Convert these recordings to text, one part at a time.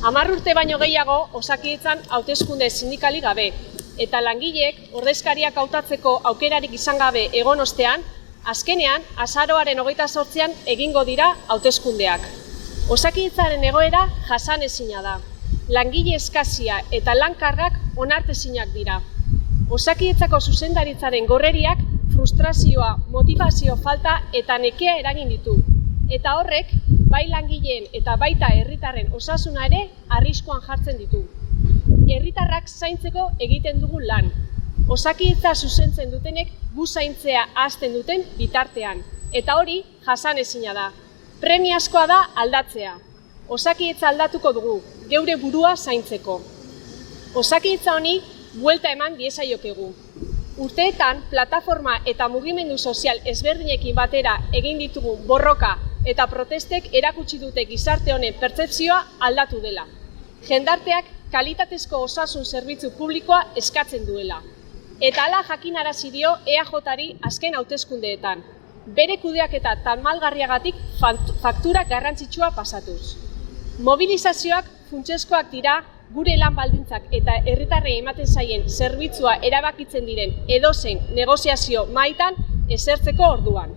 10 urte baino gehiago Osakidetzan hauteskunde sindikalik gabe, eta langileek ordezkariak hautatzeko aukerarik izan gabe egon ostean, azkenean, azaroaren 28an egingo dira hauteskundeak. Osakidetzaren egoera jasanezina da. Langile eskazia eta lan-kargak onartezinak dira. Osakidetzako zuzendaritzaren gorreriak frustrazioa, motivazio falta eta nekea eragin ditu. Eta horrek, bai langileen eta baita herritarren osasuna ere arriskuan jartzen ditu. Herritarrak zaintzeko egiten dugu lan. Osakidetza zuzentzen dutenek gu zaintzea ahazten duten bitartean. Eta hori jasanezina da. Premiazkoa da aldatzea. Osakidetza aldatuko dugu, geure burua zaintzeko. Osakidetza honi buelta eman diezaiokegu. Urteetan, plataforma eta mugimendu sozial ezberdinekin batera egin ditugu borroka eta protestek erakutsi dute gizarte honen pertzepzioa aldatu dela. Jendarteak kalitatezko osasun zerbitzu publikoa eskatzen duela. Eta hala jakinarazi dio EAJ-ari azken hauteskundeetan. Bere kudeaketa tamalgarriagatik faktura garrantzitsua pasatuz. Mobilizazioak funtsezkoak dira gure lan baldintzak eta herritarrei ematen zaien zerbitzua erabakitzen diren edozein negoziazio mahaitan esertzeko orduan.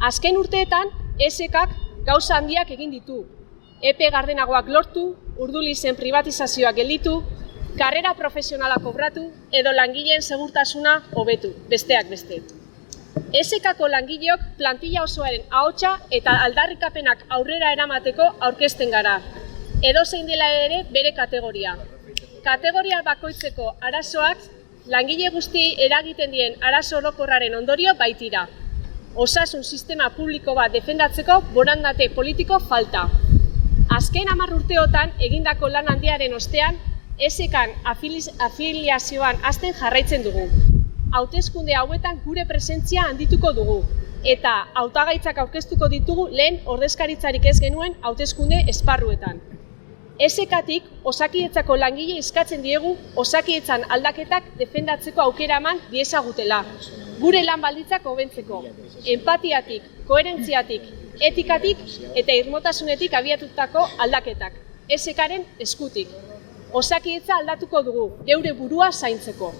Azken urteetan, ESEKak gauza handiak egin ditu. Epe gardenagoak lortu, urdulizen privatizazioa gelditu, karrera profesionala kobratu edo langileen segurtasuna hobetu, besteak beste. ESEKako langileok plantilla osoaren ahotsa eta aldarrikapenak aurrera eramateko aurkezten gara. Edozein dela ere bere kategoria. Kategoria bakoitzeko arazoak langile guztiei eragiten dien arazo orokorraren ondorio baitira. Osasun sistema publiko bat defendatzeko borondate politiko falta. Azken 10 urteotan egindako lan handiaren ostean, ESEKan afiliazioan hasten jarraitzen dugu. Hauteskunde hauetan gure presentzia handituko dugu. Eta hautagaitzak aurkeztuko ditugu lehen ordezkaritzarik ez genuen hauteskunde esparruetan. ESEKatik Osakidetzako langile eskatzen diegu Osakidetzan aldaketak defendatzeko aukera eman diezagutela. Gure lan baldintzak hobetzeko, empatiatik, koherentziatik, etikatik eta irmotasunetik abiatutako aldaketak. ESEKaren eskutik. Osakidetza aldatuko dugu, geure burua zaintzeko.